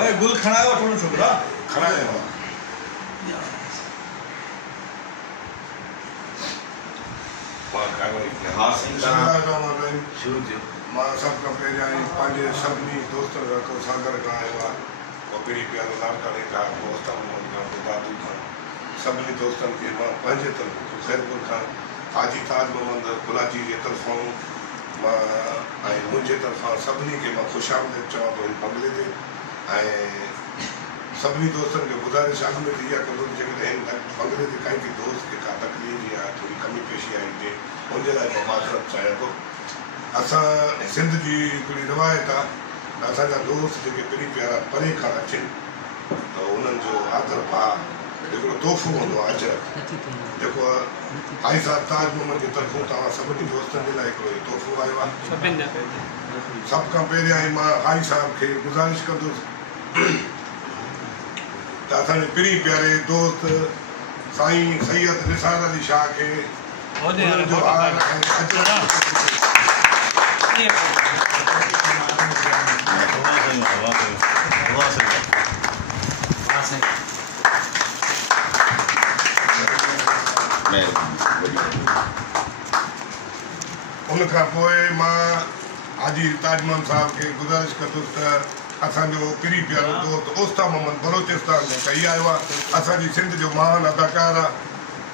ओए गुल खणायो वठो छोकरा खणायो मां सब खां पहिरियां पंहिंजे सभिनी दोस्तनि खां सागर खां आयो आहे पहिरीं प्यारो लाड़काणे खां दोस्त खां दादू खां सभिनी दोस्तनि खे मां पंहिंजे तरफ़ ख़ैरपुर खां हाजी ताज मोहम्मद गुलाजी जे तरफ़ां मां ऐं मुंहिंजे तरफ़ां सभिनी खे मां ख़ुशि आमदीद चवां थो हिन बंगले ते ऐं सभिनी दोस्तनि खे गुज़ारिश अॻु में इहा कंदो जेकॾहिं हिन बंगले ते काई बि दोस्त खे का तकलीफ़ या थोरी कमी पेशी आई हुजे उनजे लाइ मां माज़रत चाहियां थो असां सिंध जी हिकिड़ी रिवायत आहे त असांजा दोस्त जेके पहिरीं प्यारा परे खां अचनि त उन्हनि जो आदर भाउ हिकिड़ो तोहफ़ो हूंदो आहे अजर जेको आई साहब ताज मोहम्मद जे तरफ़ां तव्हां सभिनी दोस्तनि जे लाइ हिकिड़ो तोहफ़ो आयो आहे सभ खां पहिरियां ई मां हाई साहब खे गुज़ारिश कंदुसि त असांजे पहिरीं प्यारे दोस्त साईं सैयद निसार अली शाह खे उनखां पोइ मां हाजी ताजमल साहब खे गुज़ारिश कंदुसि त असांजो पहिरीं प्यारो दोस्त ओस्ता मोहम्मद बलोचिस्तान में कई आयो आहे असांजी सिंध जो महान अदाकार आहे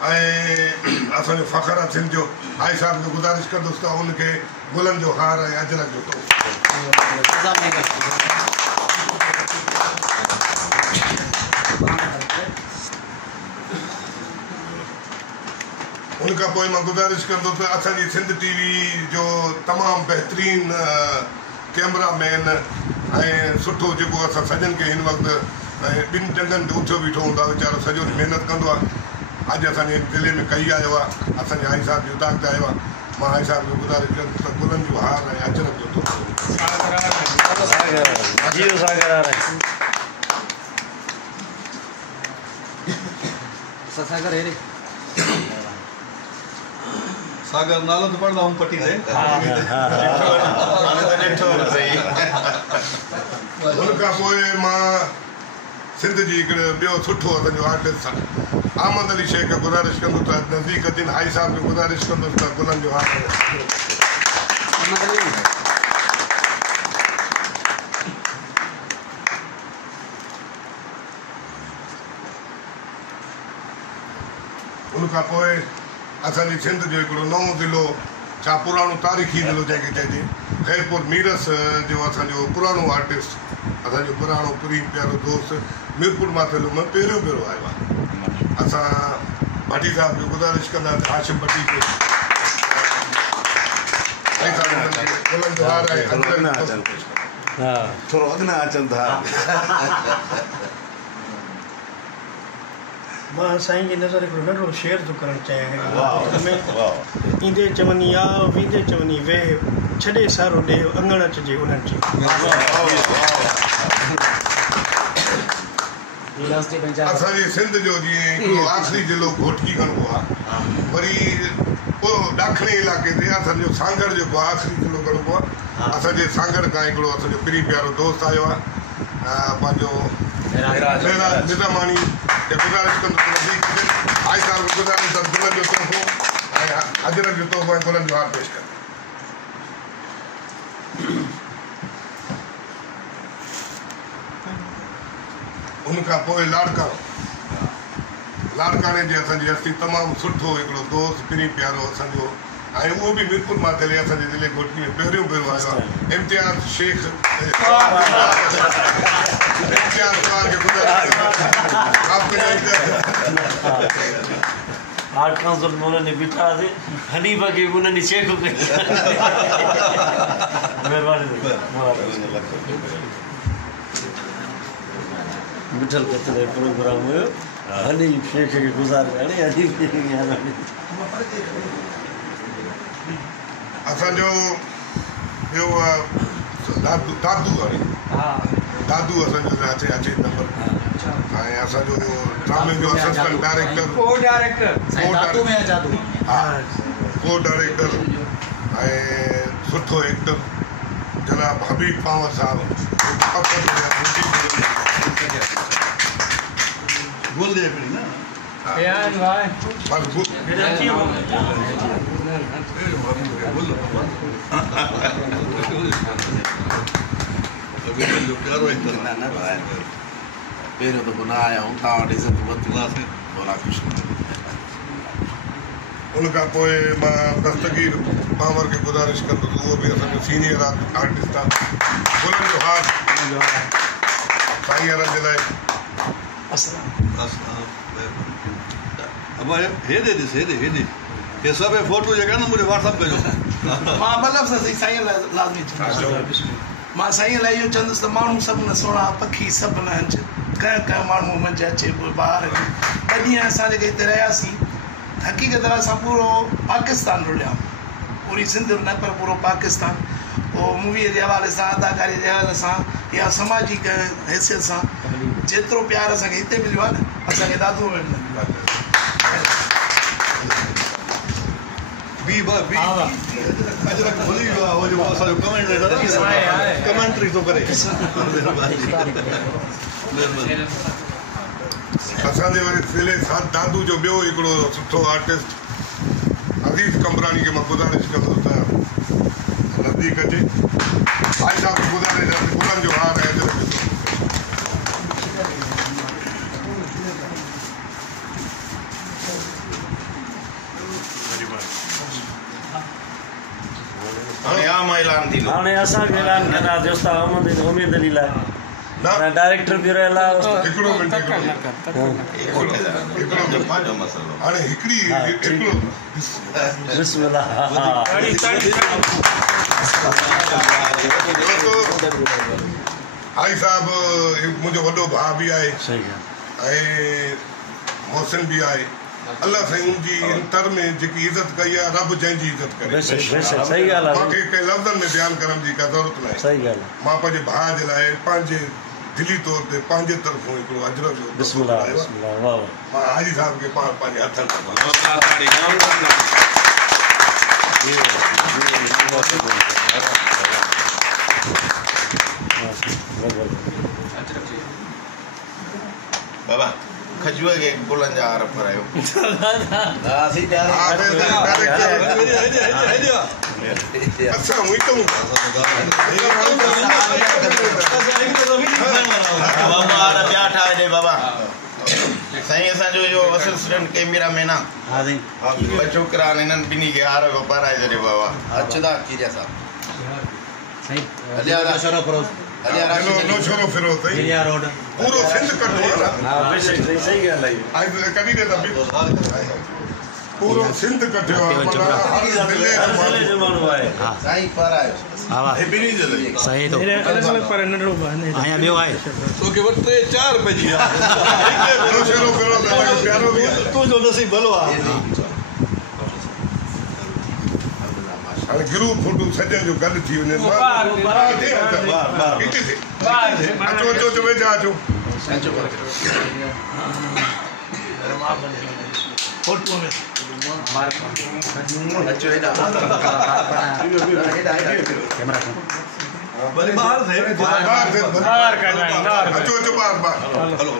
ऐं असांजो फ़ख़्रु आहे सिंध जो आई साहब खे गुज़ारिश कंदुसि त उनखे गुलनि जो हार ऐं अजरक जो तोहफ़ो उनखां पोइ मां गुज़ारिश कंदुसि असांजी सिंध टीवी जो तमामु बहितरीन कैमरामैन ऐं सुठो जेको असां सॼनि खे हिन वक़्तु ॿिनि टंगनि ते उथियो बीठो हूंदो आहे वीचारो सॼो ॾींहुं महिनत कंदो आहे अॼु असांजे ज़िले में कई आयो आहे असांजे हाई साहब जो दाग़ आयो आहे मां हाई साहब खे गुज़ारिश कंदुसि त गुलनि जो हार ऐं अजरक जो तोहफ़ो सागर नालो तो पढ़दा हूं पट्टी से उनखां पोइ मां सिंध जी हिकिड़ो ॿियो सुठो असांजो आर्टिस्ट अहमद अली शेख खे गुज़ारिश कंदुसि त नज़दीक अचनि हाई साहब खे गुज़ारिश कंदुसि त गुलनि जो हार उनखां पोइ असांजी सिंध जो हिकिड़ो नओं ज़िलो छा पुराणो तारीख़ी ज़िलो जंहिंखे चइजे ख़ैरपुर मीरस जो असांजो पुराणो आर्टिस्ट असांजो पुराणो पहिरीं प्यारो दोस्त मीरपुर माथेलो में पहिरियों आयो आहे असां भट्टी साहब खे गुज़ारिश कंदासीं हाशिम भट्टी खे थोरो अॻिना अचनि था मां साईं जी नज़र हिकिड़ो नंढो शेर थो करणु चाहियां ईंदे चवनी आ वेंदे चवनी वेह छॾे सारो ॾे अङण अचिजे उन्हनि जी असांजे सिंध जो जीअं हिकिड़ो आख़िरी ज़िलो घोटकी गणबो आहे वरी पोइ ॾखणे इलाइक़े ते असांजो सांगड़ जेको आहे आख़िरी ज़िलो गणबो आहे असांजे सांगड़ खां हिकिड़ो असांजो पहिरीं प्यारो दोस्त आयो आहे पंहिंजो निज़ामानी गुज़ारिश कंदुसि आई साहब खे गुज़ारिश गुलनि जो तोहफ़ो ऐं अजरक जो तोहफ़ो ऐं गुलनि जो हार पेश कर उनखां पोइ लाड़काणे जे असांजी हस्ती तमामु सुठो हिकिड़ो दोस्त पहिरीं प्यारो असांजो ऐं उहो बि मीरपुर माथेले असांजे ज़िले घोटकी में पहिरियों आयो आहे इम्तियाज़ शेख आर्ट काउंसिल में उन्होंने बिठा थे हनीफा के उन्होंने शेख को मेहरबानी मिठल कतरे प्रोग्राम हुयो हनीफ शेख के गुज़ार करे हनीफ शेख असांजो ॿियो दादू आहे दादू असांजो अचे नंबर ऐं असांजो ड्रामे जो असिस्टेंट डायरेक्टर को डायरेक्टर ऐं सुठो एक्टर जनाब हबीब पावर साहब बोल दे फिर ना अभी जो प्यारो एक तरह ना पहिरियों दफ़ो न आया हूं तव्हां वटि इज़त वरिती बोला कुझु उनखां पोइ मां दस्तगीर पावर खे गुज़ारिश कंदुसि उहो बि असांजो सीनियर आर्टिस्ट आहे गुलनि जो हार साईं जे लाइ अब हेॾे ॾिस हेॾे हे सभु फोटो जेका न मुंहिंजे व्हाट्सअप कजो मां मतिलबु साईं लाइ लाज़मी मां साईं लाइ इहो चवंदुसि त माण्हू सभु न सुहिणा पखी सभु न कंहिं कंहिं माण्हू मंझि अचे पोइ ॿार ॿ ॾींहं असां जेके हिते रहियासीं हक़ीक़त असां पूरो पाकिस्तान रुलिया पूरी सिंध न पर पूरो पाकिस्तान पोइ मूवीअ जे हवाले सां अदाकारी जे हवाले सां या समाजी हैसियत सां जेतिरो प्यारु असांखे हिते मिलियो आहे न असांखे दादूअ में बि न मिलियो आहे अजरक भुली वियो आहे जो असांजो कमेंट्री थो करे असांजे वरी सिले साथ दादू जो ॿियो हिकिड़ो सुठो आर्टिस्ट अज़ीज़ कमरानी खे मां गुज़ारिश कंदुसि त नज़दीक अचे भाई साहब खे गुज़ारिश गुलनि जो हार आहे हाणे असांखे ऐलान कंदासीं उस्ताद अहमद उमेद अली लाइ डायरेक्टर बि रहियल आहे हिकिड़ो मिंट हाणे हिकिड़ो बिस्मिल्लाह आई साहब मुंहिंजो वॾो भाउ बि आहे सही ऐं मोहसिन बि आहे अल्लाह साईं जी इंतर में जेकी इज़त कई आहे रब जंहिंजी इज़त करे बेशक बेशक सही ॻाल्हि आहे मूंखे कंहिं लफ़्ज़नि में बयानु करण जी का ज़रूरत न आहे सही ॻाल्हि आहे मां पंहिंजे भाउ जे लाइ पंहिंजे दिली तौर ते पंहिंजे तरफ़ां हिकिड़ो अजरक जो बिस्मिल्लाह बिस्मिल्लाह वाह वाह मां हाजी साहब खे पंहिंजे हथनि सां बाबा खजुए के गुलनि जा हार फरायो अच्छा हुई तो ॿिया ठाहे ॾे बाबा साईं असांजो इहो असिस्टेंट कैमरामैन आहे ॿ छोकिरा आहिनि हिननि ॿिन्ही खे हार पाराए छॾियो बाबा अचदा कीरिया साहब छोरो फिरो पूरो सिंध कटो सही ॻाल्हि आहे कॾहिं पूरो सिंध कटियो साईं पारायो तोखे वटि 3-4 पइजी विया तुंहिंजो नसीब भलो आहे हाणे ग्रुप फोटो सॼनि जो गॾु थी वञे अचो अचो अचो वेझा अचो ॿाहिरि अचो अचो ॿार